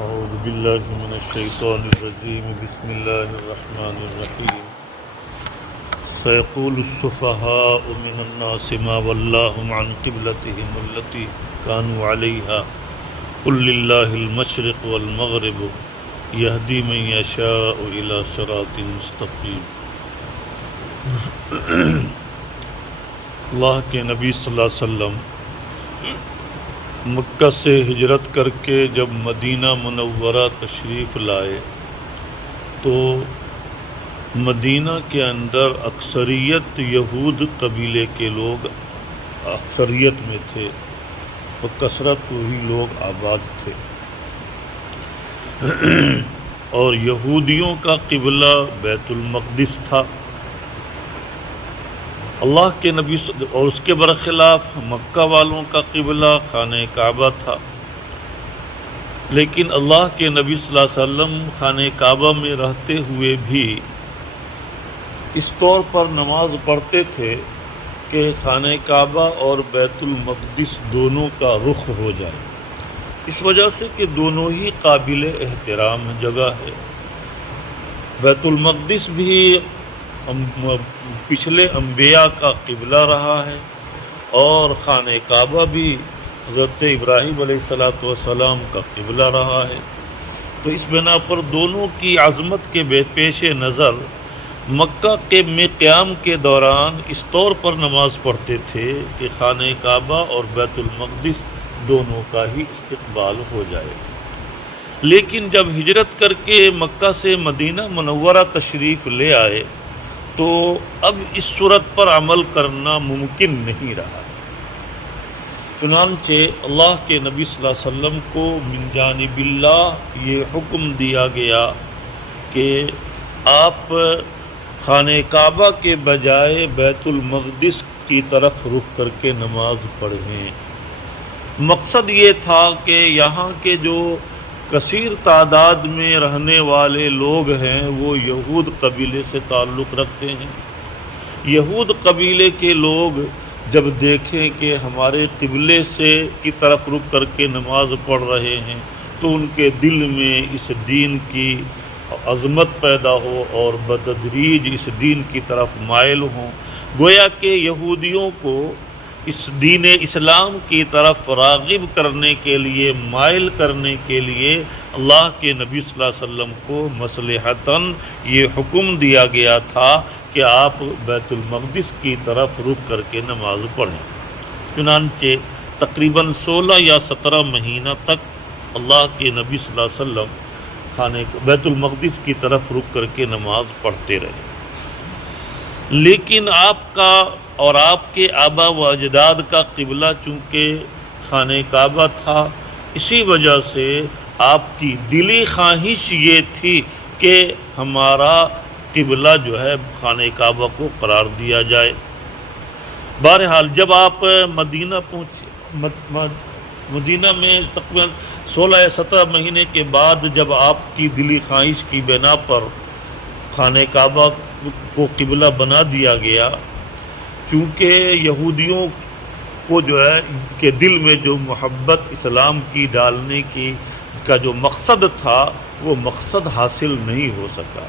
أعوذ بالله من الشيطان الرجيم بسم الله الرحمن الرحيم سيقول السفهاء من الناس ما ولاهم عن قبلتهم التي كانوا عليها قل لله المشرق والمغرب يهدي من يشاء إلى صراط مستقيم۔ اللہ کے نبی صلی اللہ علیہ وسلم مکہ سے ہجرت کر کے جب مدینہ منورہ تشریف لائے تو مدینہ کے اندر اکثریت یہود قبیلے کے لوگ اکثریت میں تھے اور کثرت وہی لوگ آباد تھے، اور یہودیوں کا قبلہ بیت المقدس تھا، اللہ کے نبی اور اس کے برخلاف مکہ والوں کا قبلہ خانہ کعبہ تھا۔ لیکن اللہ کے نبی صلی اللہ علیہ وسلم خانہ کعبہ میں رہتے ہوئے بھی اس طور پر نماز پڑھتے تھے کہ خانہ کعبہ اور بیت المقدس دونوں کا رخ ہو جائے، اس وجہ سے کہ دونوں ہی قابل احترام جگہ ہے۔ بیت المقدس بھی پچھلے انبیاء کا قبلہ رہا ہے اور خانہ کعبہ بھی حضرت ابراہیم علیہ السلام کا قبلہ رہا ہے، تو اس بنا پر دونوں کی عظمت کے پیش نظر مکہ کے میں قیام کے دوران اس طور پر نماز پڑھتے تھے کہ خانہ کعبہ اور بیت المقدس دونوں کا ہی استقبال ہو جائے۔ لیکن جب ہجرت کر کے مکہ سے مدینہ منورہ تشریف لے آئے تو اب اس صورت پر عمل کرنا ممکن نہیں رہا، چنانچہ اللہ کے نبی صلی اللہ علیہ وسلم کو من جانب اللہ یہ حکم دیا گیا کہ آپ خانہ کعبہ کے بجائے بیت المقدس کی طرف رخ کر کے نماز پڑھیں۔ مقصد یہ تھا کہ یہاں کے جو کثیر تعداد میں رہنے والے لوگ ہیں وہ یہود قبیلے سے تعلق رکھتے ہیں۔ یہود قبیلے کے لوگ جب دیکھیں کہ ہمارے قبلے سے کی طرف رخ کر کے نماز پڑھ رہے ہیں تو ان کے دل میں اس دین کی عظمت پیدا ہو اور بتدریج اس دین کی طرف مائل ہوں، گویا کہ یہودیوں کو اس دین اسلام کی طرف راغب کرنے کے لیے، مائل کرنے کے لیے اللہ کے نبی صلی اللہ علیہ وسلم کو مصلحتاً یہ حکم دیا گیا تھا کہ آپ بیت المقدس کی طرف رخ کر کے نماز پڑھیں۔ چنانچہ تقریباً 16 یا 17 مہینہ تک اللہ کے نبی صلی اللہ علیہ وسلم بیت المقدس کی طرف رخ کر کے نماز پڑھتے رہے، لیکن آپ کا اور آپ کے آبا و اجداد کا قبلہ چونکہ خانہ کعبہ تھا، اسی وجہ سے آپ کی دلی خواہش یہ تھی کہ ہمارا قبلہ جو ہے خانہ کعبہ کو قرار دیا جائے۔ بہرحال جب آپ مدینہ پہنچے، مدینہ میں تقریباً 16 یا 17 مہینے کے بعد جب آپ کی دلی خواہش کی بنا پر خانہ کعبہ کو قبلہ بنا دیا گیا، چونکہ یہودیوں کو جو ہے کہ دل میں جو محبت اسلام کی ڈالنے کی کا جو مقصد تھا وہ مقصد حاصل نہیں ہو سکا،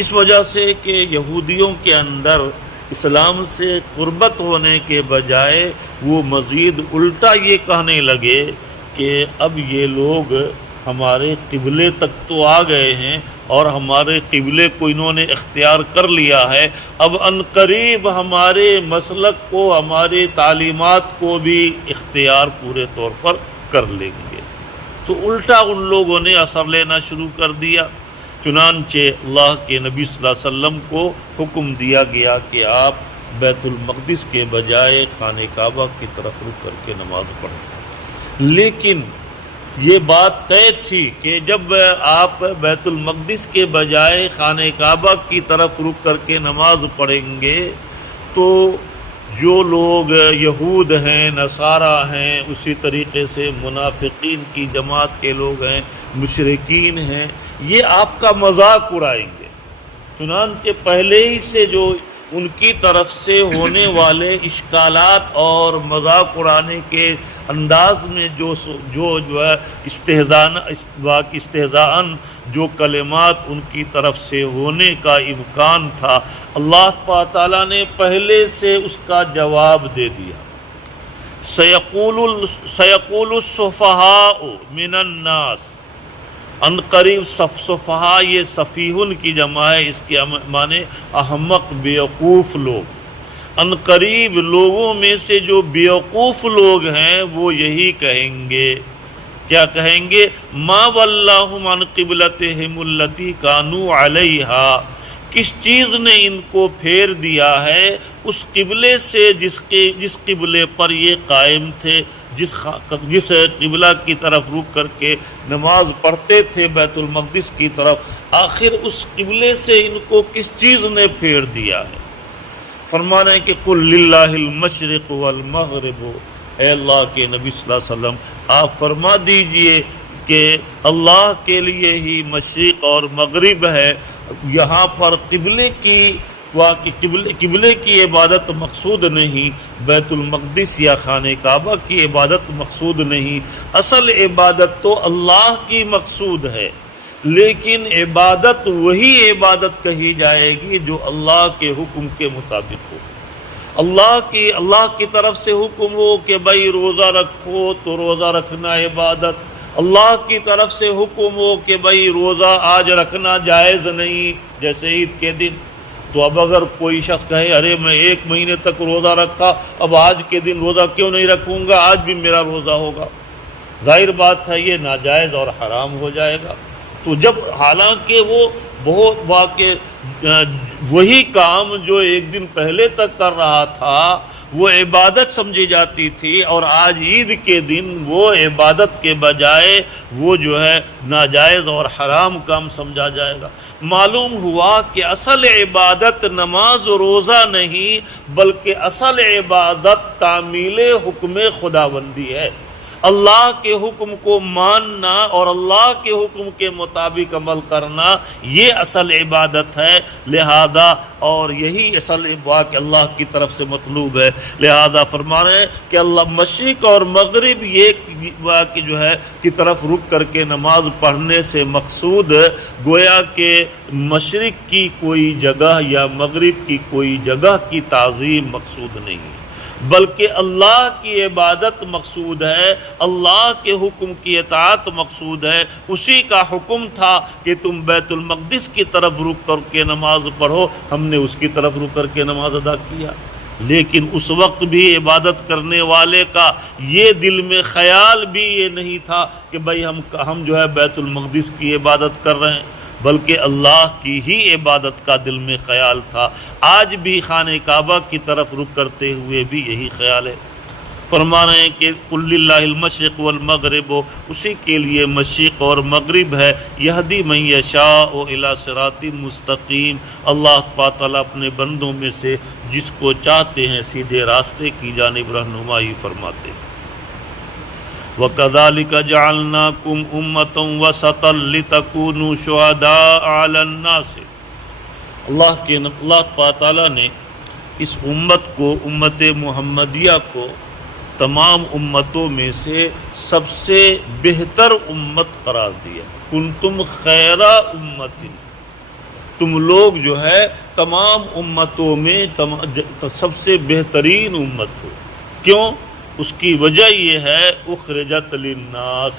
اس وجہ سے کہ یہودیوں کے اندر اسلام سے قربت ہونے کے بجائے وہ مزید الٹا یہ کہنے لگے کہ اب یہ لوگ ہمارے قبلے تک تو آ گئے ہیں اور ہمارے قبلے کو انہوں نے اختیار کر لیا ہے، اب عنقریب ہمارے مسلک کو، ہمارے تعلیمات کو بھی اختیار پورے طور پر کر لیں گے، تو الٹا ان لوگوں نے اثر لینا شروع کر دیا۔ چنانچہ اللہ کے نبی صلی اللہ علیہ وسلم کو حکم دیا گیا کہ آپ بیت المقدس کے بجائے خانہ کعبہ کی طرف رخ کر کے نماز پڑھیں، لیکن یہ بات طے تھی کہ جب آپ بیت المقدس کے بجائے خانہ کعبہ کی طرف رخ کر کے نماز پڑھیں گے تو جو لوگ یہود ہیں، نصارہ ہیں، اسی طریقے سے منافقین کی جماعت کے لوگ ہیں، مشرکین ہیں، یہ آپ کا مذاق اڑائیں گے۔ چنانچہ پہلے ہی سے جو ان کی طرف سے ہونے والے اشکالات اور مذاق اڑانے کے انداز میں جو ہے استہزاءً جو کلمات ان کی طرف سے ہونے کا امکان تھا، اللہ تعالیٰ نے پہلے سے اس کا جواب دے دیا۔ سیقول السفہاء من الناس، ان قریب صفحہ یہ سفیہن کی جمع ہے، اس کے معنی احمق بیوقوف لوگ۔ ان قریب لوگوں میں سے جو بیوقوف لوگ ہیں وہ یہی کہیں گے، کیا کہیں گے؟ ما ولاہم عن قبلتہم التی کانوا علیہا، کس چیز نے ان کو پھیر دیا ہے اس قبلے سے جس قبلے پر یہ قائم تھے، جس قبلہ کی طرف رک کر کے نماز پڑھتے تھے بیت المقدس کی طرف، آخر اس قبلے سے ان کو کس چیز نے پھیر دیا ہے؟ فرمانا ہے کہ قل للہ المشرق والمغرب، اے اللہ کے نبی صلی اللہ علیہ وسلم آپ فرما دیجئے کہ اللہ کے لیے ہی مشرق اور مغرب ہے۔ یہاں پر قبلے کی عبادت مقصود نہیں، بیت المقدس یا خانہ کعبہ کی عبادت مقصود نہیں، اصل عبادت تو اللہ کی مقصود ہے، لیکن عبادت وہی عبادت کہی جائے گی جو اللہ کے حکم کے مطابق ہو۔ اللہ کی طرف سے حکم ہو کہ بھائی روزہ رکھو تو روزہ رکھنا عبادت، اللہ کی طرف سے حکم ہو کہ بھائی روزہ آج رکھنا جائز نہیں جیسے عید کے دن، تو اب اگر کوئی شخص کہے ارے میں 1 مہینے تک روزہ رکھا، اب آج کے دن روزہ کیوں نہیں رکھوں گا، آج بھی میرا روزہ ہوگا، ظاہر بات ہے یہ ناجائز اور حرام ہو جائے گا۔ تو جب حالانکہ وہ بہت واقع وہی کام جو 1 دن پہلے تک کر رہا تھا وہ عبادت سمجھی جاتی تھی، اور آج عید کے دن وہ عبادت کے بجائے وہ جو ہے ناجائز اور حرام کام سمجھا جائے گا۔ معلوم ہوا کہ اصل عبادت نماز و روزہ نہیں، بلکہ اصل عبادت تعمیل حکم خداوندی ہے، اللہ کے حکم کو ماننا اور اللہ کے حکم کے مطابق عمل کرنا، یہ اصل عبادت ہے۔ لہذا اور یہی اصل عبادت اللہ کی طرف سے مطلوب ہے، لہذا فرما رہے ہیں کہ اللہ مشرق اور مغرب یہ جو ہے کی طرف رک کر کے نماز پڑھنے سے مقصود گویا کہ مشرق کی کوئی جگہ یا مغرب کی کوئی جگہ کی تعظیم مقصود نہیں ہے، بلکہ اللہ کی عبادت مقصود ہے، اللہ کے حکم کی اطاعت مقصود ہے۔ اسی کا حکم تھا کہ تم بیت المقدس کی طرف رک کر کے نماز پڑھو، ہم نے اس کی طرف رک کر کے نماز ادا کیا، لیکن اس وقت بھی عبادت کرنے والے کا یہ دل میں خیال بھی یہ نہیں تھا کہ بھائی ہم جو ہے بیت المقدس کی عبادت کر رہے ہیں، بلکہ اللہ کی ہی عبادت کا دل میں خیال تھا۔ آج بھی خانہ کعبہ کی طرف رخ کرتے ہوئے بھی یہی خیال ہے۔ فرما رہے ہیں کہ قل للہ المشرق والمغرب، اسی کے لیے مشرق اور مغرب ہے، یہدی من یشاء الی صراط مستقیم، اللہ تعالیٰ اپنے بندوں میں سے جس کو چاہتے ہیں سیدھے راستے کی جانب رہنمائی فرماتے ہیں۔ وَكَذَلِكَ جَعَلْنَاكُمْ أُمَّةً وَسَطًا لِتَكُونُوا شُهَدَاءَ عَلَى النَّاسِ، اللہ تعالیٰ نے اس امت کو، امت محمدیہ کو، تمام امتوں میں سے سب سے بہتر امت قرار دیا۔ کنتم خیر امت، تم لوگ جو ہے تمام امتوں میں سب سے بہترین امت ہو۔ کیوں؟ اس کی وجہ یہ ہے اخرجت للناس،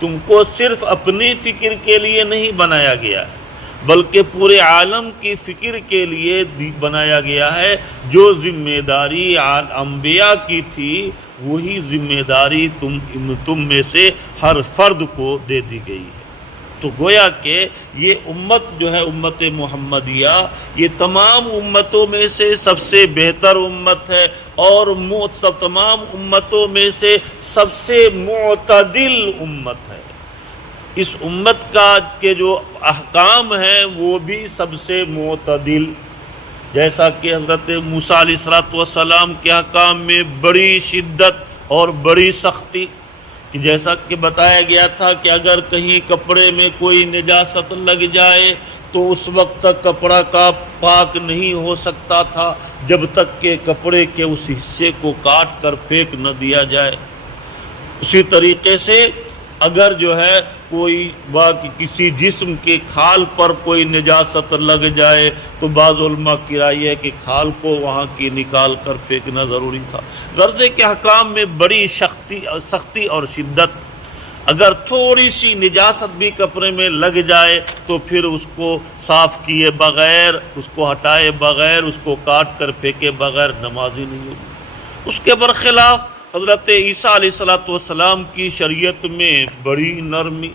تم کو صرف اپنی فکر کے لیے نہیں بنایا گیا ہے بلکہ پورے عالم کی فکر کے لیے بنایا گیا ہے۔ جو ذمہ داری انبیاء کی تھی وہی ذمہ داری تم میں سے ہر فرد کو دے دی گئی ہے۔ تو گویا کہ یہ امت جو ہے امت محمدیہ، یہ تمام امتوں میں سے سب سے بہتر امت ہے، اور تمام امتوں میں سے سب سے معتدل امت ہے۔ اس امت کا کے جو احکام ہیں وہ بھی سب سے معتدل، جیسا کہ حضرت موسیٰ علیہ السلام کے احکام میں بڑی شدت اور بڑی سختی، کہ جیسا کہ بتایا گیا تھا کہ اگر کہیں کپڑے میں کوئی نجاست لگ جائے تو اس وقت تک کپڑا کا پاک نہیں ہو سکتا تھا جب تک کہ کپڑے کے اس حصے کو کاٹ کر پھینک نہ دیا جائے۔ اسی طریقے سے اگر جو ہے کوئی کسی جسم کے کھال پر کوئی نجاست لگ جائے تو بعض علماء کی رائے ہے کہ کھال کو وہاں کی نکال کر پھینکنا ضروری تھا۔ غرضے کے احکام میں بڑی سختی اور شدت۔ اگر تھوڑی سی نجاست بھی کپڑے میں لگ جائے تو پھر اس کو صاف کیے بغیر، اس کو ہٹائے بغیر، اس کو کاٹ کر پھینکے بغیر نماز ہی نہیں ہوگی۔ اس کے برخلاف حضرت عیسیٰ علیہ السلام کی شریعت میں بڑی نرمی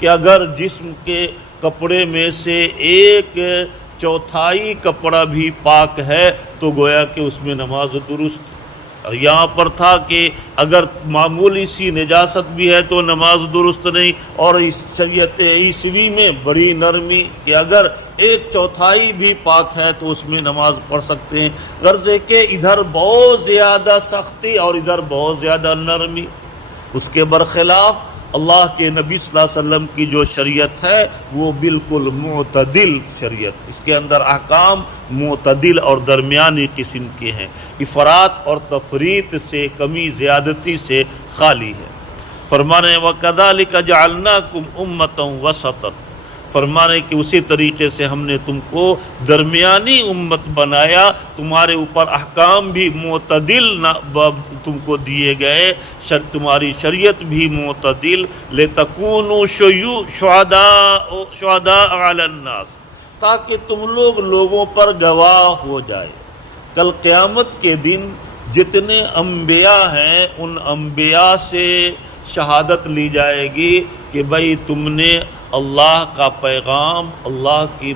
کہ اگر جسم کے کپڑے میں سے 1/4 کپڑا بھی پاک ہے تو گویا کہ اس میں نماز درست۔ یہاں پر تھا کہ اگر معمولی سی نجاست بھی ہے تو نماز درست نہیں، اور اس شریعت عیسوی میں بڑی نرمی کہ اگر 1/4 بھی پاک ہے تو اس میں نماز پڑھ سکتے ہیں۔ غرض ہے کہ ادھر بہت زیادہ سختی اور ادھر بہت زیادہ نرمی۔ اس کے برخلاف اللہ کے نبی صلی اللہ علیہ وسلم کی جو شریعت ہے وہ بالکل معتدل شریعت، اس کے اندر احکام معتدل اور درمیانی قسم کے ہیں، افراط اور تفریط سے، کمی زیادتی سے خالی ہے۔ فرمانے وَكَذَلِكَ جَعَلْنَاكُمْ أُمَّةً وَسَطًا، فرمانے کہ اسی طریقے سے ہم نے تم کو درمیانی امت بنایا، تمہارے اوپر احکام بھی معتدل تم کو دیے گئے، تمہاری شریعت بھی معتدل، لِتَكُونُوا شُهَدَاءَ عَلَى النَّاسِ، تاکہ تم لوگوں پر گواہ ہو جائے۔ کل قیامت کے دن جتنے انبیاء ہیں ان انبیاء سے شہادت لی جائے گی کہ بھئی تم نے اللہ کا پیغام اللہ کی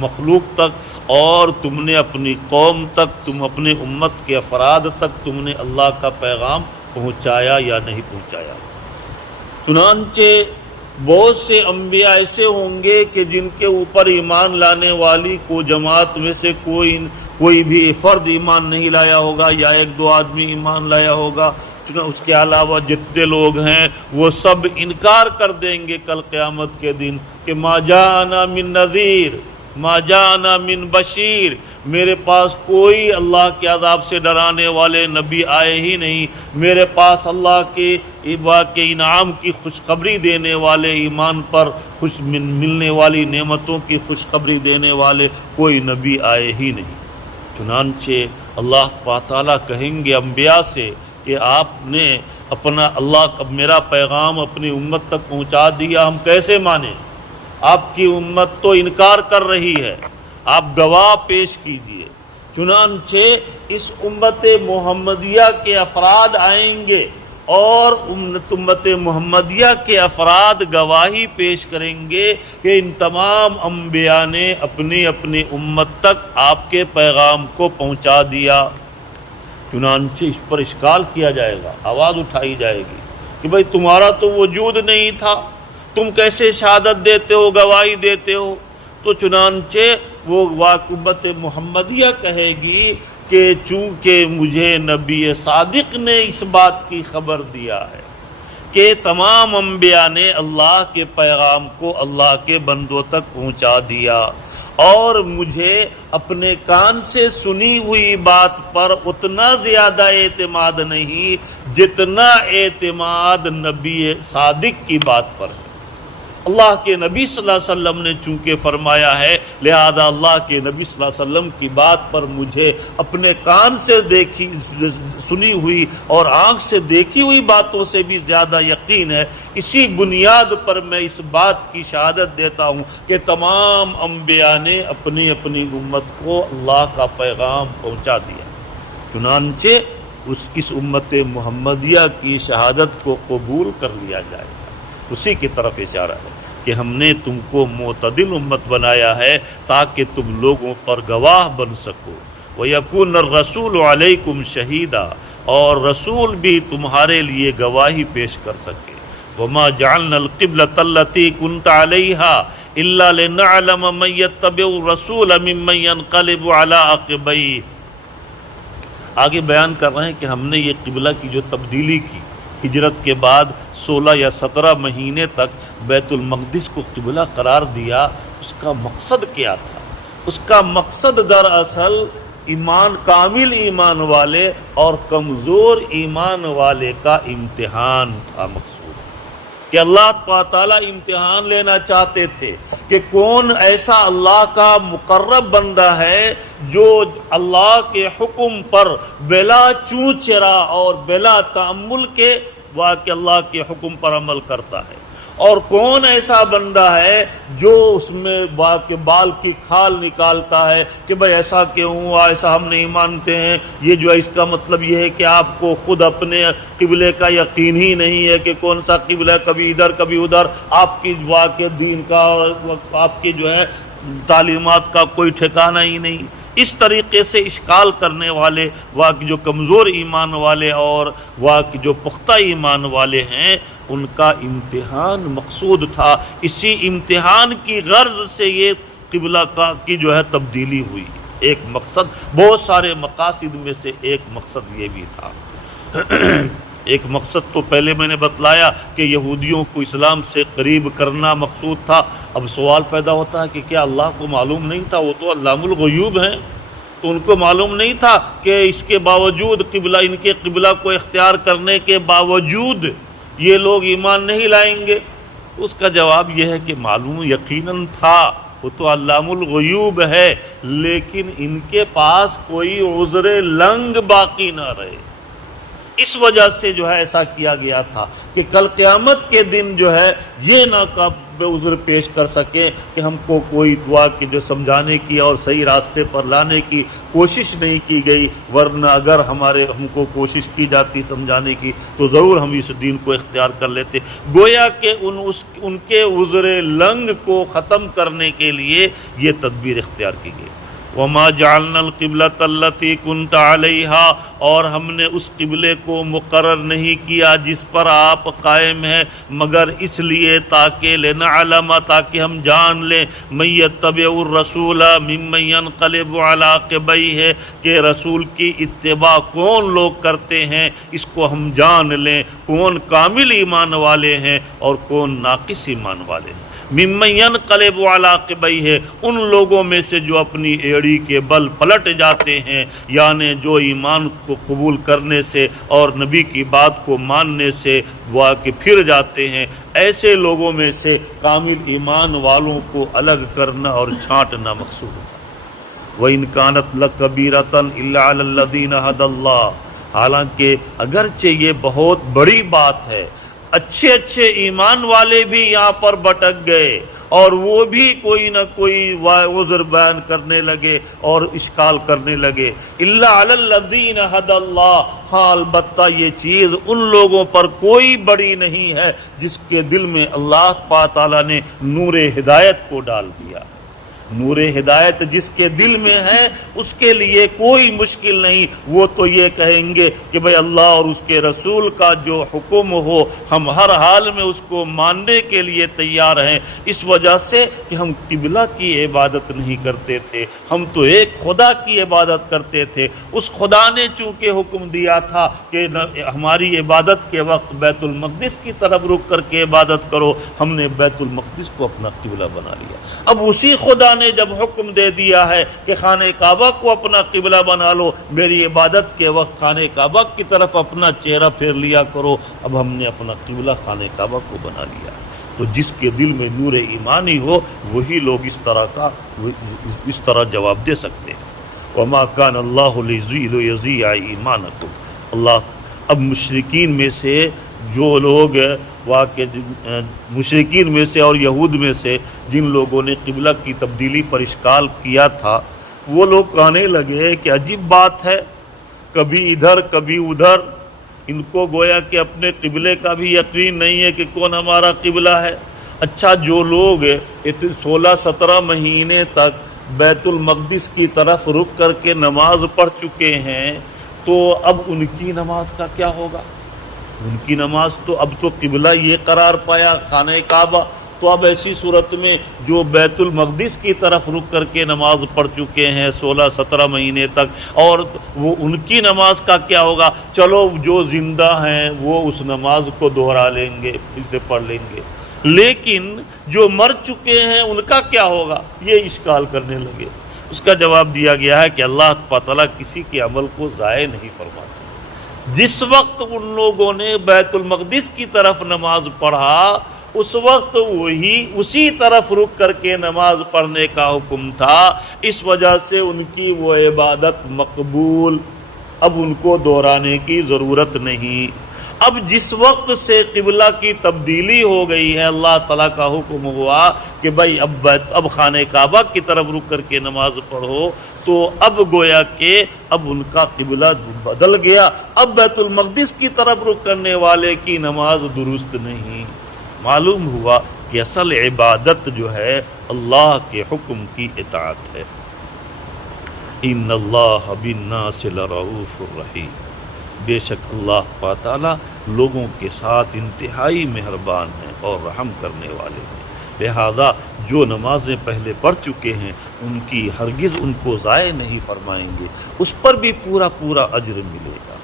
مخلوق تک اور تم نے اپنی قوم تک، تم اپنے امت کے افراد تک تم نے اللہ کا پیغام پہنچایا یا نہیں پہنچایا۔ چنانچہ بہت سے انبیاء ایسے ہوں گے کہ جن کے اوپر ایمان لانے والی کو جماعت میں سے کوئی بھی فرد ایمان نہیں لایا ہوگا یا 1-2 آدمی ایمان لایا ہوگا، اس کے علاوہ جتنے لوگ ہیں وہ سب انکار کر دیں گے کل قیامت کے دن کہ ما جاءنا من نذیر ما جاءنا من بشیر، میرے پاس کوئی اللہ کے عذاب سے ڈرانے والے نبی آئے ہی نہیں، میرے پاس اللہ کے انعام کی خوشخبری دینے والے، ایمان پر ملنے والی نعمتوں کی خوشخبری دینے والے کوئی نبی آئے ہی نہیں۔ چنانچہ اللہ تعالیٰ کہیں گے انبیاء سے کہ آپ نے میرا پیغام اپنی امت تک پہنچا دیا، ہم کیسے مانیں؟ آپ کی امت تو انکار کر رہی ہے، آپ گواہ پیش کیجئے۔ چنانچہ اس امت محمدیہ کے افراد آئیں گے اور امت محمدیہ کے افراد گواہی پیش کریں گے کہ ان تمام انبیاء نے اپنی اپنی امت تک آپ کے پیغام کو پہنچا دیا۔ چنانچہ اس پر اشکال کیا جائے گا، آواز اٹھائی جائے گی کہ بھئی تمہارا تو وجود نہیں تھا، تم کیسے شہادت دیتے ہو، گواہی دیتے ہو؟ تو چنانچہ وہ امت محمدیہ کہے گی کہ چونکہ مجھے نبی صادق نے اس بات کی خبر دیا ہے کہ تمام انبیاء نے اللہ کے پیغام کو اللہ کے بندوں تک پہنچا دیا، اور مجھے اپنے کان سے سنی ہوئی بات پر اتنا زیادہ اعتماد نہیں جتنا اعتماد نبی صادق کی بات پر ہے۔ اللہ کے نبی صلی اللہ علیہ وسلم نے چونکہ فرمایا ہے، لہذا اللہ کے نبی صلی اللہ علیہ وسلم کی بات پر مجھے اپنے کان سے سنی ہوئی اور آنکھ سے دیکھی ہوئی باتوں سے بھی زیادہ یقین ہے۔ اسی بنیاد پر میں اس بات کی شہادت دیتا ہوں کہ تمام انبیاء نے اپنی اپنی امت کو اللہ کا پیغام پہنچا دیا۔ چنانچہ اس امت محمدیہ کی شہادت کو قبول کر لیا جائے گا۔ اسی کی طرف اشارہ ہے کہ ہم نے تم کو معتدل امت بنایا ہے تاکہ تم لوگوں پر گواہ بن سکو۔ وَيَكُونَ الرَّسُولُ عَلَيْكُمْ شَهِيدًا، اور رسول بھی تمہارے لیے گواہی پیش کر سکے۔ وَمَا جَعَلْنَا الْقِبْلَةَ الَّتِي كُنْتَ عَلَيْهَا إِلَّا لِنَعْلَمَ مَن يَتَّبِعُ الرَّسُولَ مِمَّن يَنقَلِبُ عَلَىٰ عَقِبَيْهِ۔ آگے بیان کر رہے ہیں کہ ہم نے یہ قبلہ کی جو تبدیلی کی، ہجرت کے بعد 16 یا 17 مہینے تک بیت المقدس کو قبلہ قرار دیا، اس کا مقصد کیا تھا؟ اس کا مقصد دراصل ایمان، کامل ایمان والے اور کمزور ایمان والے کا امتحان تھا مقصود، کہ اللہ تعالیٰ امتحان لینا چاہتے تھے کہ کون ایسا اللہ کا مقرب بندہ ہے جو اللہ کے حکم پر بلا چوں چرا اور بلا تأمل کے واقع اللہ کے حکم پر عمل کرتا ہے، اور کون ایسا بندہ ہے جو اس میں بال کی کھال نکالتا ہے کہ بھئی ایسا کیوں ہوا، ایسا ہم نہیں مانتے ہیں، یہ جو ہے اس کا مطلب یہ ہے کہ آپ کو خود اپنے قبلے کا یقین ہی نہیں ہے کہ کون سا قبلہ، کبھی ادھر کبھی ادھر، آپ کی واقع دین کا، آپ کی جو ہے تعلیمات کا کوئی ٹھکانہ ہی نہیں۔ اس طریقے سے اشکال کرنے والے واقع جو کمزور ایمان والے اور واقع جو پختہ ایمان والے ہیں، ان کا امتحان مقصود تھا۔ اسی امتحان کی غرض سے یہ قبلہ کی جو ہے تبدیلی ہوئی۔ ایک مقصد، بہت سارے مقاصد میں سے ایک مقصد یہ بھی تھا۔ ایک مقصد تو پہلے میں نے بتلایا کہ یہودیوں کو اسلام سے قریب کرنا مقصود تھا۔ اب سوال پیدا ہوتا ہے کہ کیا اللہ کو معلوم نہیں تھا؟ وہ تو علام الغیوب ہیں، تو ان کو معلوم نہیں تھا کہ اس کے باوجود قبلہ، ان کے قبلہ کو اختیار کرنے کے باوجود یہ لوگ ایمان نہیں لائیں گے؟ اس کا جواب یہ ہے کہ معلوم یقیناً تھا، وہ تو علام الغیوب ہے، لیکن ان کے پاس کوئی عذر لنگ باقی نہ رہے۔ اس وجہ سے جو ہے ایسا کیا گیا تھا کہ کل قیامت کے دن جو ہے یہ نہ بے عذر پیش کر سکے کہ ہم کو کوئی دعا کی جو سمجھانے کی اور صحیح راستے پر لانے کی کوشش نہیں کی گئی، ورنہ اگر ہم کو کوشش کی جاتی سمجھانے کی تو ضرور ہم اس دین کو اختیار کر لیتے۔ گویا کہ ان کے عذر لنگ کو ختم کرنے کے لیے یہ تدبیر اختیار کی گئی۔ وَمَا جَعَلْنَا الْقِبْلَةَ الَّتِي كُنْتَ عَلَيْهَا، اور ہم نے اس قبلے کو مقرر نہیں کیا جس پر آپ قائم ہیں، مگر اس لیے تاکہ لِنَعْلَمَ، تاکہ ہم جان لیں، مَن يَتَّبِعُ الرَّسُولَ مِمَّن يَنقَلِبُ عَلَىٰ عَقِبَيْهِ، کہ رسول کی اتباع کون لوگ کرتے ہیں، اس کو ہم جان لیں، کون کامل ایمان والے ہیں اور کون ناقص ایمان والے ہیں۔ ممن ينقلب على عقبیہ، ان لوگوں میں سے جو اپنی ایڑی کے بل پلٹ جاتے ہیں، یعنی جو ایمان کو قبول کرنے سے اور نبی کی بات کو ماننے سے واقع پھر جاتے ہیں، ایسے لوگوں میں سے کامل ایمان والوں کو الگ کرنا اور چھانٹنا مقصود ہے۔ وَإِنْ كَانَتْ لَكَبِيرَةً إِلَّا عَلَى الَّذِينَ هَدَى اللَّهُ، حالانکہ اگرچہ یہ بہت بڑی بات ہے، اچھے ایمان والے بھی یہاں پر بھٹک گئے اور وہ بھی کوئی نہ کوئی عذر بیان کرنے لگے اور اشکال کرنے لگے۔ الا علی الذین ھدی اللہ، ہاں البتہ یہ چیز ان لوگوں پر کوئی بڑی نہیں ہے جس کے دل میں اللہ تعالیٰ نے نور ہدایت کو ڈال دیا۔ نور ہدایت جس کے دل میں ہے اس کے لیے کوئی مشکل نہیں، وہ تو یہ کہیں گے کہ بھئی اللہ اور اس کے رسول کا جو حکم ہو ہم ہر حال میں اس کو ماننے کے لیے تیار ہیں، اس وجہ سے کہ ہم قبلہ کی عبادت نہیں کرتے تھے، ہم تو ایک خدا کی عبادت کرتے تھے۔ اس خدا نے چونکہ حکم دیا تھا کہ ہماری عبادت کے وقت بیت المقدس کی طرف رک کر کے عبادت کرو، ہم نے بیت المقدس کو اپنا قبلہ بنا لیا۔ اب اسی خدا نے جب حکم دے دیا ہے کہ خانہ کعبہ کو اپنا قبلہ بنا لو، میری عبادت کے وقت خانہ کعبہ کی طرف اپنا چہرہ پھیر لیا کرو، اب ہم نے اپنا قبلہ خانہ کعبہ کو بنا لیا۔ تو جس کے دل میں نور ایمانی ہو وہی لوگ اس طرح جواب دے سکتے ہیں۔ وما کان اللہ لیضیع ایمانکم، اللہ اب مشرکین میں سے جو لوگ مشرکین میں سے اور یہود میں سے جن لوگوں نے قبلہ کی تبدیلی پر اشکال کیا تھا، وہ لوگ کہنے لگے کہ عجیب بات ہے، کبھی ادھر کبھی ادھر، ان کو گویا کہ اپنے قبلے کا بھی یقین نہیں ہے کہ کون ہمارا قبلہ ہے۔ اچھا، جو لوگ 16-17 مہینے تک بیت المقدس کی طرف رک کر کے نماز پڑھ چکے ہیں، تو اب ان کی نماز کا کیا ہوگا؟ ان کی نماز تو اب تو قبلہ یہ قرار پایا خانہ کعبہ، تو اب ایسی صورت میں جو بیت المقدس کی طرف رک کر کے نماز پڑھ چکے ہیں 16-17 مہینے تک، اور وہ ان کی نماز کا کیا ہوگا؟ چلو جو زندہ ہیں وہ اس نماز کو دوہرا لیں گے، پھر سے پڑھ لیں گے۔ لیکن جو مر چکے ہیں ان کا کیا ہوگا؟ یہ اشکال کرنے لگے۔ اس کا جواب دیا گیا ہے کہ اللہ تعالیٰ کسی کے عمل کو ضائع نہیں فرماتا۔ جس وقت ان لوگوں نے بیت المقدس کی طرف نماز پڑھا، اس وقت وہی اسی طرف رک کر کے نماز پڑھنے کا حکم تھا، اس وجہ سے ان کی وہ عبادت مقبول، اب ان کو دہرانے کی ضرورت نہیں۔ اب جس وقت سے قبلہ کی تبدیلی ہو گئی ہے، اللہ تعالیٰ کا حکم ہوا کہ بھائی اب خانہ کعبہ کی طرف رک کر کے نماز پڑھو، تو اب گویا کہ اب ان کا قبلہ بدل گیا، اب بیت المقدس کی طرف رک کرنے والے کی نماز درست نہیں۔ معلوم ہوا کہ اصل عبادت جو ہے اللہ کے حکم کی اطاعت ہے۔ ان اللہ بالناس لرؤوف الرحیم، بے شک اللہ تعالیٰ لوگوں کے ساتھ انتہائی مہربان ہیں اور رحم کرنے والے ہیں، لہذا جو نمازیں پہلے پڑھ چکے ہیں ان کی ہرگز ان کو ضائع نہیں فرمائیں گے، اس پر بھی پورا پورا اجر ملے گا۔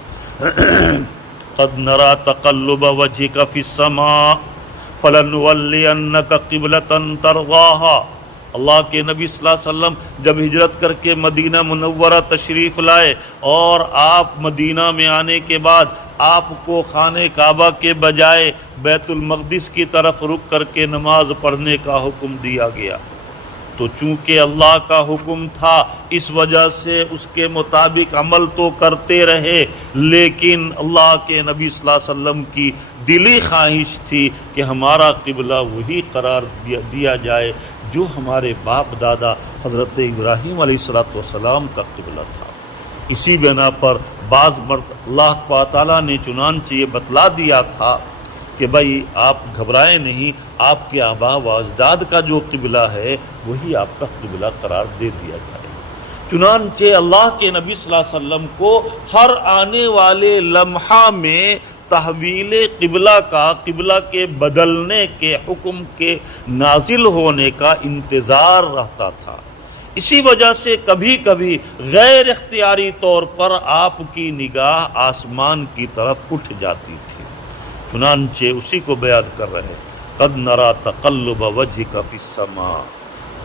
قد نرى تقلب وجهك في السماء فلنولينك قبلة ترضاها۔ اللہ کے نبی صلی اللہ علیہ وسلم جب ہجرت کر کے مدینہ منورہ تشریف لائے اور آپ مدینہ میں آنے کے بعد آپ کو خانہ کعبہ کے بجائے بیت المقدس کی طرف رک کر کے نماز پڑھنے کا حکم دیا گیا، تو چونکہ اللہ کا حکم تھا اس وجہ سے اس کے مطابق عمل تو کرتے رہے، لیکن اللہ کے نبی صلی اللہ علیہ وسلم کی دلی خواہش تھی کہ ہمارا قبلہ وہی قرار دیا جائے جو ہمارے باپ دادا حضرت ابراہیم علیہ السلام کا قبلہ تھا۔ اسی بنا پر بعض اللہ تعالیٰ نے چنانچہ یہ بتلا دیا تھا کہ بھائی آپ گھبرائیں نہیں، آپ کے آباء و اجداد کا جو قبلہ ہے وہی آپ کا قبلہ قرار دے دیا جائے۔ چنانچہ اللہ کے نبی صلی اللہ علیہ وسلم کو ہر آنے والے لمحہ میں تحویل قبلہ کا، قبلہ کے بدلنے کے حکم کے نازل ہونے کا انتظار رہتا تھا۔ اسی وجہ سے کبھی کبھی غیر اختیاری طور پر آپ کی نگاہ آسمان کی طرف اٹھ جاتی تھی، چنانچہ اسی کو بیان کر رہے قد نرى تقلب وجهك في السماء،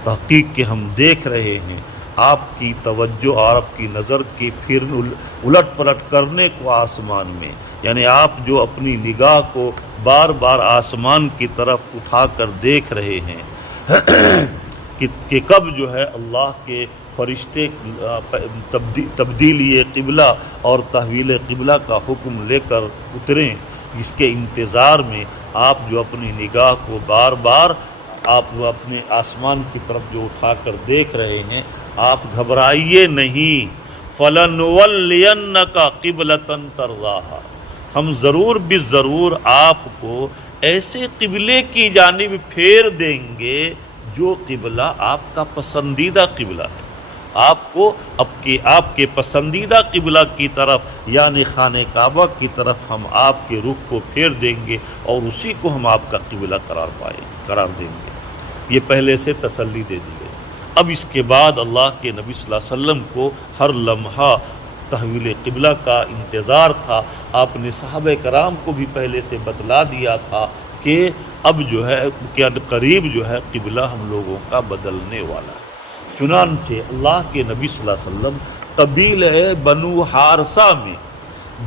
تحقیق کہ ہم دیکھ رہے ہیں آپ کی توجہ اور آپ کی نظر کی پھر الٹ پلٹ کرنے کو آسمان میں، یعنی آپ جو اپنی نگاہ کو بار بار آسمان کی طرف اٹھا کر دیکھ رہے ہیں کہ کب جو ہے اللہ کے فرشتے تبدیلی قبلہ اور تحویل قبلہ کا حکم لے کر اتریں، اس کے انتظار میں آپ جو اپنی نگاہ کو بار بار آپ اپنے آسمان کی طرف جو اٹھا کر دیکھ رہے ہیں، آپ گھبرائیے نہیں۔ فَلَنُوَلِّيَنَّكَ قِبْلَةً تَرْضَاهَا، ہم ضرور بضرور آپ کو ایسے قبلے کی جانب پھیر دیں گے جو قبلہ آپ کا پسندیدہ قبلہ ہے، آپ کو آپ کے پسندیدہ قبلہ کی طرف یعنی خانہ کعبہ کی طرف ہم آپ کے رخ کو پھیر دیں گے اور اسی کو ہم آپ کا قبلہ قرار دیں گے۔ یہ پہلے سے تسلی دے دی گئی۔ اب اس کے بعد اللہ کے نبی صلی اللہ علیہ وسلم کو ہر لمحہ تحویل قبلہ کا انتظار تھا۔ آپ نے صحابہ کرام کو بھی پہلے سے بتلا دیا تھا کہ اب جو ہے کہ قریب جو ہے قبلہ ہم لوگوں کا بدلنے والا ہے۔ چنانچہ اللہ کے نبی صلی اللہ علیہ وسلم قبیلہ بنو حارثہ میں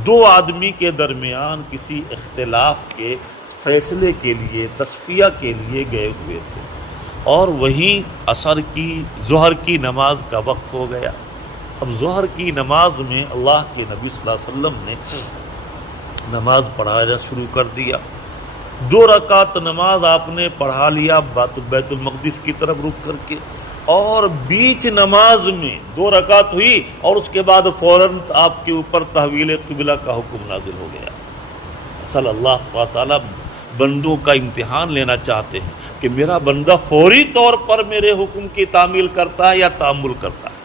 دو آدمی کے درمیان کسی اختلاف کے فیصلے کے لیے، تصفیہ کے لیے گئے ہوئے تھے، اور وہیں عصر کی ظہر کی نماز کا وقت ہو گیا۔ اب ظہر کی نماز میں اللہ کے نبی صلی اللہ علیہ وسلم نے نماز پڑھانا شروع کر دیا۔ 2 رکعت نماز آپ نے پڑھا لیا بیت المقدس کی طرف رک کر کے، اور بیچ نماز میں 2 رکعت ہوئی اور اس کے بعد فوراً آپ کے اوپر تحویل قبلہ کا حکم نازل ہو گیا۔ اصل اللہ تعالیٰ بندوں کا امتحان لینا چاہتے ہیں کہ میرا بندہ فوری طور پر میرے حکم کی تعمیل کرتا ہے یا تأمل کرتا ہے۔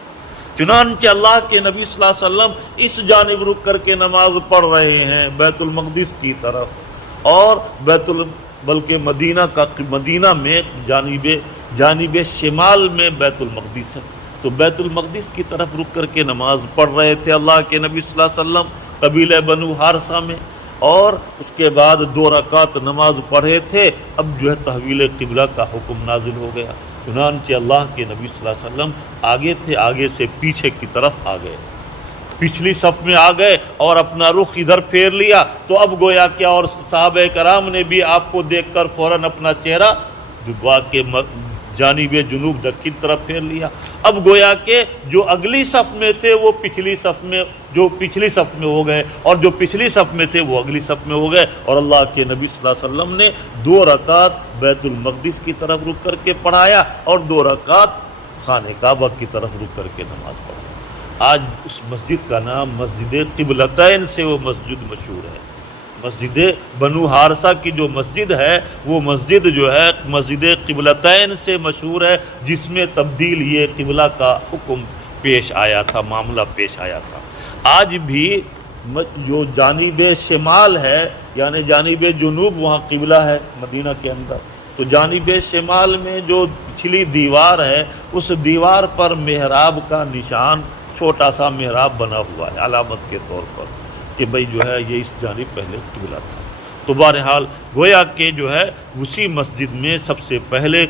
چنانچہ اللہ کے نبی صلی اللہ علیہ وسلم اس جانب رک کر کے نماز پڑھ رہے ہیں بیت المقدس کی طرف، اور بلکہ مدینہ میں جانب شمال میں بیت المقدس ہے، تو بیت المقدس کی طرف رک کر کے نماز پڑھ رہے تھے اللہ کے نبی صلی اللہ علیہ وسلم قبیلہ بنو حارثہ میں۔ اور اس کے بعد 2 رکعت نماز پڑھے تھے، اب جو ہے تحویل قبلہ کا حکم نازل ہو گیا۔ چنانچہ اللہ کے نبی صلی اللہ علیہ وسلم آگے تھے، آگے سے پیچھے کی طرف آ گئے، پچھلی صف میں آ گئے اور اپنا رخ ادھر پھیر لیا، تو اب گویا کیا، اور صحابہ کرام نے بھی آپ کو دیکھ کر فوراً اپنا چہرہ دبا کے جانب جنوب دکن طرف پھیر لیا۔ اب گویا کہ جو اگلی صف میں تھے وہ پچھلی صف میں، جو پچھلی صف میں ہو گئے، اور جو پچھلی صف میں تھے وہ اگلی صف میں ہو گئے، اور اللہ کے نبی صلی اللہ علیہ وسلم نے 2 رکعت بیت المقدس کی طرف رک کر کے پڑھایا اور 2 رکعت خانہ کعبہ کی طرف رک کر کے نماز پڑھایا۔ آج اس مسجد کا نام مسجد قبلتین سے وہ مسجد مشہور ہے۔ مسجد بنو حارثہ کی جو مسجد ہے وہ مسجد جو ہے مسجد قبلتین سے مشہور ہے، جس میں تبدیل یہ قبلہ کا حکم پیش آیا تھا، معاملہ پیش آیا تھا۔ آج بھی جو جانب شمال ہے یعنی جانب جنوب وہاں قبلہ ہے مدینہ کے اندر، تو جانب شمال میں جو پچھلی دیوار ہے اس دیوار پر محراب کا نشان، چھوٹا سا محراب بنا ہوا ہے علامت کے طور پر کہ بھئی جو ہے یہ اس جانب پہلے قبلہ تھا۔ تو بہرحال گویا کہ جو ہے اسی مسجد میں سب سے پہلے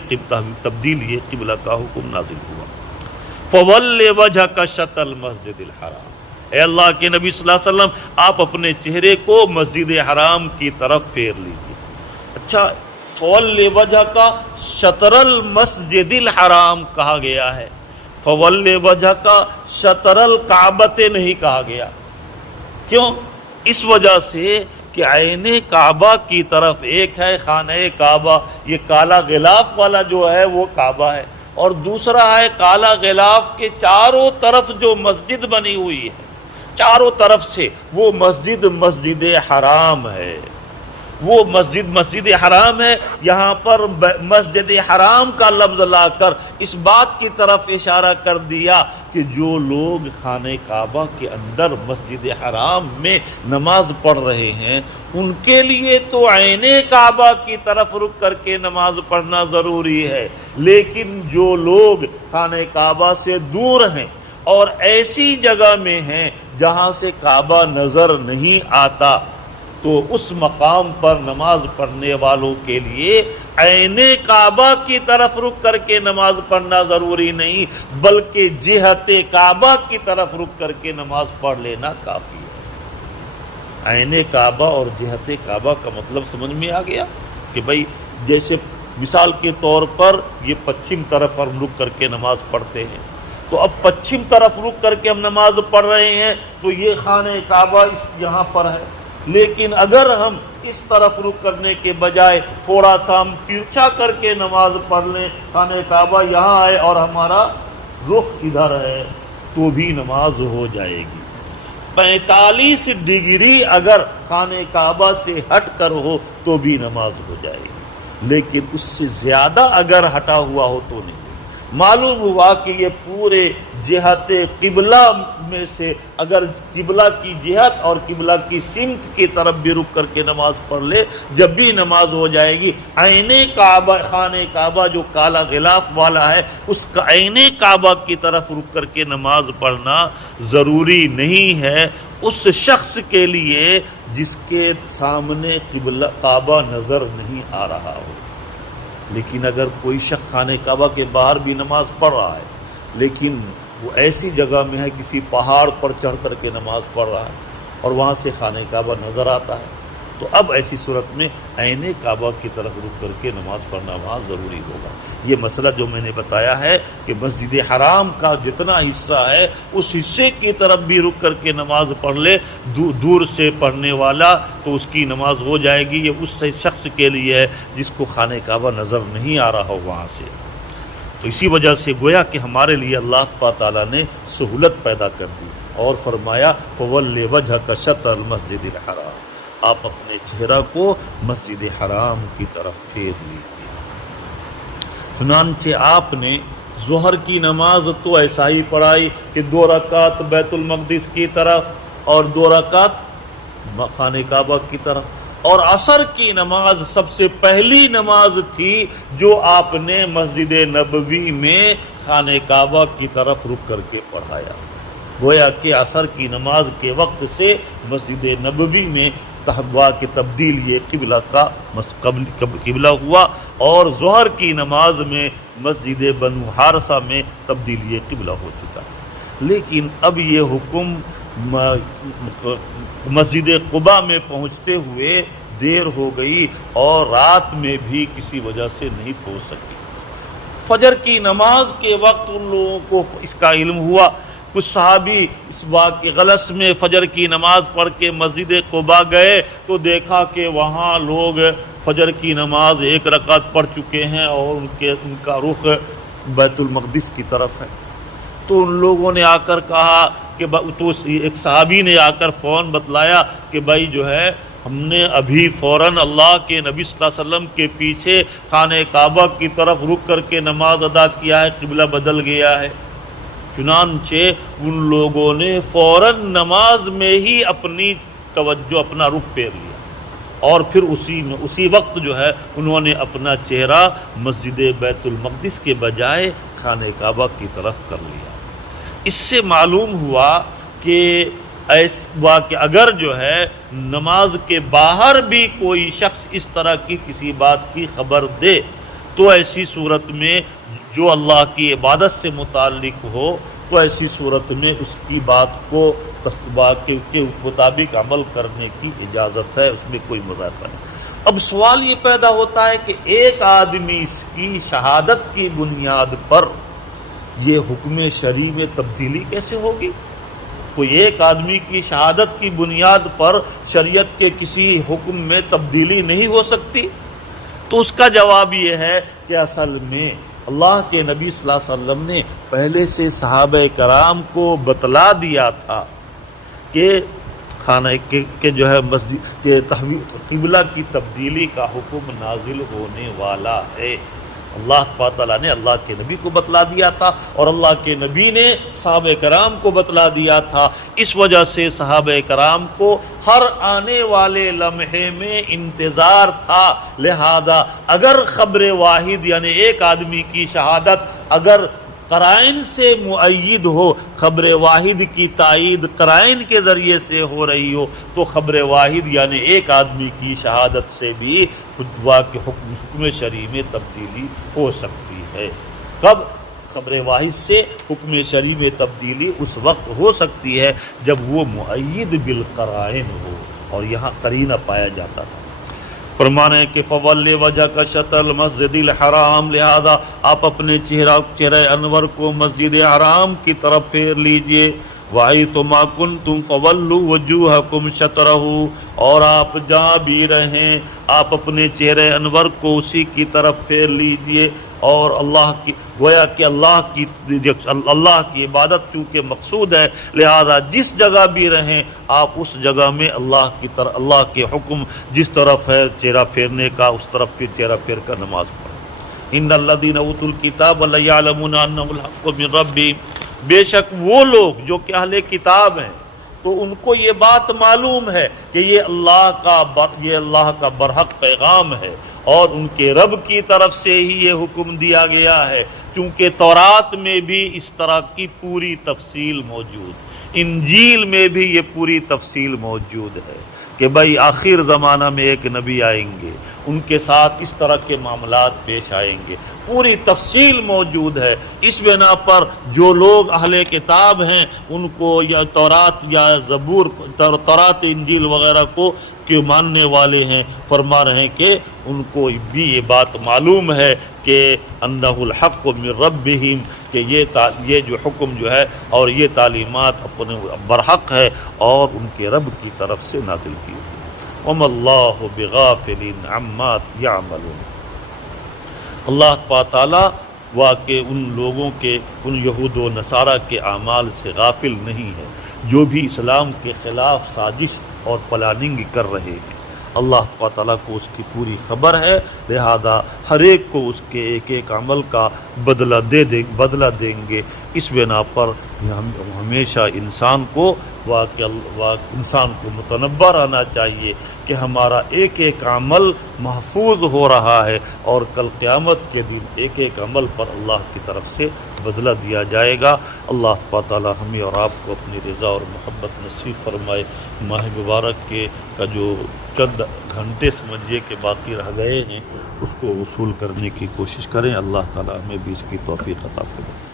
تبدیل یہ قبلہ کا حکم نازل ہوا۔ فَوَلِّ وَجْهَكَ شَطْرَ الْمَسْجِدِ الْحَرَامِ، اے اللہ کے نبی صلی اللہ علیہ وسلم آپ اپنے چہرے کو مسجد حرام کی طرف پھیر لیجیے۔ اچھا، فَوَلِّ وَجْهَكَ شَطْرَ الْمَسْجِدِ الْحَرَامِ کہا گیا ہے، فَوَلِّ وَجْهَكَ شَطْرَ الْكَعْبَةِ نہیں کہا گیا۔ کیوں؟ اس وجہ سے کہ عین کعبہ کی طرف ایک ہے خانہ کعبہ، یہ کالا غلاف والا جو ہے وہ کعبہ ہے، اور دوسرا ہے کالا غلاف کے چاروں طرف جو مسجد بنی ہوئی ہے، چاروں طرف سے وہ مسجد مسجد حرام ہے، وہ مسجد مسجد حرام ہے۔ یہاں پر مسجد حرام کا لفظ لا کر اس بات کی طرف اشارہ کر دیا کہ جو لوگ خانہ کعبہ کے اندر مسجد حرام میں نماز پڑھ رہے ہیں ان کے لیے تو عین کعبہ کی طرف رک کر کے نماز پڑھنا ضروری ہے، لیکن جو لوگ خانہ کعبہ سے دور ہیں اور ایسی جگہ میں ہیں جہاں سے کعبہ نظر نہیں آتا، تو اس مقام پر نماز پڑھنے والوں کے لیے عین کعبہ کی طرف رک کر کے نماز پڑھنا ضروری نہیں، بلکہ جہت کعبہ کی طرف رک کر کے نماز پڑھ لینا کافی ہے۔ عین کعبہ اور جہت کعبہ کا مطلب سمجھ میں آ گیا کہ بھئی جیسے مثال کے طور پر یہ پچھم طرف ہم رک کر کے نماز پڑھتے ہیں، تو اب پچھم طرف رک کر کے ہم نماز پڑھ رہے ہیں تو یہ خانہ کعبہ یہاں پر ہے، لیکن اگر ہم اس طرف رک کرنے کے بجائے تھوڑا سا ہم ترچھا کر کے نماز پڑھ لیں، خانہ کعبہ یہاں ہے اور ہمارا رخ ادھر ہے، تو بھی نماز ہو جائے گی۔ 45 ڈگری اگر خانہ کعبہ سے ہٹ کر ہو تو بھی نماز ہو جائے گی، لیکن اس سے زیادہ اگر ہٹا ہوا ہو تو نہیں۔ معلوم ہوا کہ یہ پورے جہت قبلہ میں سے اگر قبلہ کی جہت اور قبلہ کی سمت کی طرف بھی رک کر کے نماز پڑھ لے جب بھی نماز ہو جائے گی۔ عین کعبہ، خانہ کعبہ جو کالا غلاف والا ہے اس کا عین کعبہ کی طرف رک کر کے نماز پڑھنا ضروری نہیں ہے اس شخص کے لیے جس کے سامنے قبلہ کعبہ نظر نہیں آ رہا ہو۔ لیکن اگر کوئی شخص خانہ کعبہ کے باہر بھی نماز پڑھ رہا ہے لیکن وہ ایسی جگہ میں ہے کسی پہاڑ پر چڑھ کر کے نماز پڑھ رہا ہے اور وہاں سے خانہ کعبہ نظر آتا ہے، تو اب ایسی صورت میں عین کعبہ کی طرف رک کر کے نماز پڑھنا وہاں ضروری ہوگا۔ یہ مسئلہ جو میں نے بتایا ہے کہ مسجد حرام کا جتنا حصہ ہے اس حصے کی طرف بھی رک کر کے نماز پڑھ لے دور سے پڑھنے والا تو اس کی نماز ہو جائے گی۔ یہ اس شخص کے لیے ہے جس کو خانہ کعبہ نظر نہیں آ رہا ہو وہاں سے۔ تو اسی وجہ سے گویا کہ ہمارے لیے اللہ تعالیٰ نے سہولت پیدا کر دی اور فرمایا فَوَلِّ وَجْهَكَ شَطْرَ الْمَسْجِدِ الْحَرَامِ، آپ اپنے چہرہ کو مسجد حرام کی طرف پھیر لیجیے۔ چنانچہ آپ نے ظہر کی نماز تو ایسا ہی پڑھائی کہ 2 رکعت بیت المقدس کی طرف اور 2 رکعت خانہ کعبہ کی طرف، اور عصر کی نماز سب سے پہلی نماز تھی جو آپ نے مسجد نبوی میں خانہ کعبہ کی طرف رک کر کے پڑھایا۔ گویا کہ عصر کی نماز کے وقت سے مسجد نبوی میں تحوا کی تبدیل یہ قبلہ کا قبلہ ہوا، اور ظہر کی نماز میں مسجد بنو حارثہ میں تبدیل یہ قبلہ ہو چکا ہے۔ لیکن اب یہ حکم مسجد قباء میں پہنچتے ہوئے دیر ہو گئی اور رات میں بھی کسی وجہ سے نہیں پہنچ سکی۔ فجر کی نماز کے وقت ان لوگوں کو اس کا علم ہوا۔ کچھ صحابی اس واقعے غلط میں فجر کی نماز پڑھ کے مسجد قباء گئے تو دیکھا کہ وہاں لوگ فجر کی نماز ایک رکعت پڑھ چکے ہیں اور ان کا رخ بیت المقدس کی طرف ہے۔ تو ان لوگوں نے آ کر کہا کہ تو ایک صحابی نے آ کر فوراً بتلایا کہ بھائی جو ہے ہم نے ابھی فوراً اللہ کے نبی صلی اللہ علیہ وسلم کے پیچھے خانہ کعبہ کی طرف رک کر کے نماز ادا کیا ہے، قبلہ بدل گیا ہے۔ چنانچہ ان لوگوں نے فوراً نماز میں ہی اپنی توجہ، اپنا رخ پھیر لیا، اور پھر اسی وقت جو ہے انہوں نے اپنا چہرہ مسجد بیت المقدس کے بجائے خانہ کعبہ کی طرف کر لیا۔ اس سے معلوم ہوا کہ کہ اگر جو ہے نماز کے باہر بھی کوئی شخص اس طرح کی کسی بات کی خبر دے تو ایسی صورت میں جو اللہ کی عبادت سے متعلق ہو تو ایسی صورت میں اس کی بات کو کے مطابق عمل کرنے کی اجازت ہے، اس میں کوئی مذاکرہ نہیں۔ اب سوال یہ پیدا ہوتا ہے کہ ایک آدمی کی شہادت کی بنیاد پر یہ حکم شرعی میں تبدیلی کیسے ہوگی؟ کوئی ایک آدمی کی شہادت کی بنیاد پر شریعت کے کسی حکم میں تبدیلی نہیں ہو سکتی؟ تو اس کا جواب یہ ہے کہ اصل میں اللہ کے نبی صلی اللہ علیہ وسلم نے پہلے سے صحابہ کرام کو بتلا دیا تھا کہ خانہ کے جو ہے مسجد کے قبلہ کی تبدیلی کا حکم نازل ہونے والا ہے۔ اللہ تعالیٰ نے اللہ کے نبی کو بتلا دیا تھا اور اللہ کے نبی نے صحابہ کرام کو بتلا دیا تھا۔ اس وجہ سے صحابہ کرام کو ہر آنے والے لمحے میں انتظار تھا، لہذا اگر خبر واحد یعنی ایک آدمی کی شہادت اگر قرائن سے مؤید ہو، خبر واحد کی تائید قرائن کے ذریعے سے ہو رہی ہو، تو خبر واحد یعنی ایک آدمی کی شہادت سے بھی فتویٰ کے حکم شرعی میں تبدیلی ہو سکتی ہے۔ کب؟ خبر واحد سے حکم شرعی میں تبدیلی اس وقت ہو سکتی ہے جب وہ مؤید بالقرائن ہو، اور یہاں قرینہ پایا جاتا تھا۔ فرمانا ہے کہ فول وجہ کا شطر المسجد الحرام، لہذا آپ اپنے چہرہ انور کو مسجد حرام کی طرف پھیر لیجئے۔ وَحَيْثُمَا كُنْتُمْ فَوَلُّوا وُجُوهَكُمْ شَطْرَهُ، اور آپ جہاں بھی رہیں آپ اپنے چہرہ انور کو اسی کی طرف پھیر لیجئے، اور اللہ کی گویا کہ اللہ کی عبادت چونکہ مقصود ہے، لہذا جس جگہ بھی رہیں آپ اس جگہ میں اللہ کے حکم جس طرف ہے چہرہ پھیرنے کا اس طرف کے چہرہ پھیر کر نماز پڑھیں۔ ان الذین اوتوا الکتاب لیعلمون انہ الحق من ربہم، بے شک وہ لوگ جو کہ اہل کتاب ہیں تو ان کو یہ بات معلوم ہے کہ یہ اللہ کا برحق پیغام ہے اور ان کے رب کی طرف سے ہی یہ حکم دیا گیا ہے، چونکہ تورات میں بھی اس طرح کی پوری تفصیل موجود، انجیل میں بھی یہ پوری تفصیل موجود ہے کہ بھائی آخر زمانہ میں ایک نبی آئیں گے، ان کے ساتھ اس طرح کے معاملات پیش آئیں گے، پوری تفصیل موجود ہے۔ اس بنا پر جو لوگ اہل کتاب ہیں ان کو یا تورات یا زبور، تورات انجیل وغیرہ کو کہ ماننے والے ہیں، فرما رہے ہیں کہ ان کو بھی یہ بات معلوم ہے کہ انہ الحق من ربہم، کہ یہ جو حکم جو ہے اور یہ تعلیمات اپنے برحق ہے اور ان کے رب کی طرف سے نازل کی ہوئی۔ وَمَا اللَّهُ بِغَافِلٍ عَمَّا يَعْمَلُونَ، اللہ تعالیٰ واقع ان لوگوں کے، ان یہود و نصارہ کے اعمال سے غافل نہیں ہے جو بھی اسلام کے خلاف سازش اور پلاننگ کر رہے ہیں۔ اللہ تعالیٰ کو اس کی پوری خبر ہے، لہذا ہر ایک کو اس کے ایک ایک عمل کا بدلہ دیں گے۔ اس بنا پر ہمیشہ انسان کو متنبہ رہنا چاہیے کہ ہمارا ایک ایک عمل محفوظ ہو رہا ہے اور کل قیامت کے دن ایک ایک عمل پر اللہ کی طرف سے بدلہ دیا جائے گا۔ اللہ تعالی ہمیں اور آپ کو اپنی رضا اور محبت نصیب فرمائے۔ ماہ مبارک کا جو چند گھنٹے سمجھیے کہ باقی رہ گئے ہیں، اس کو وصول کرنے کی کوشش کریں۔ اللہ تعالی ہمیں بھی اس کی توفیق عطا فرمائے۔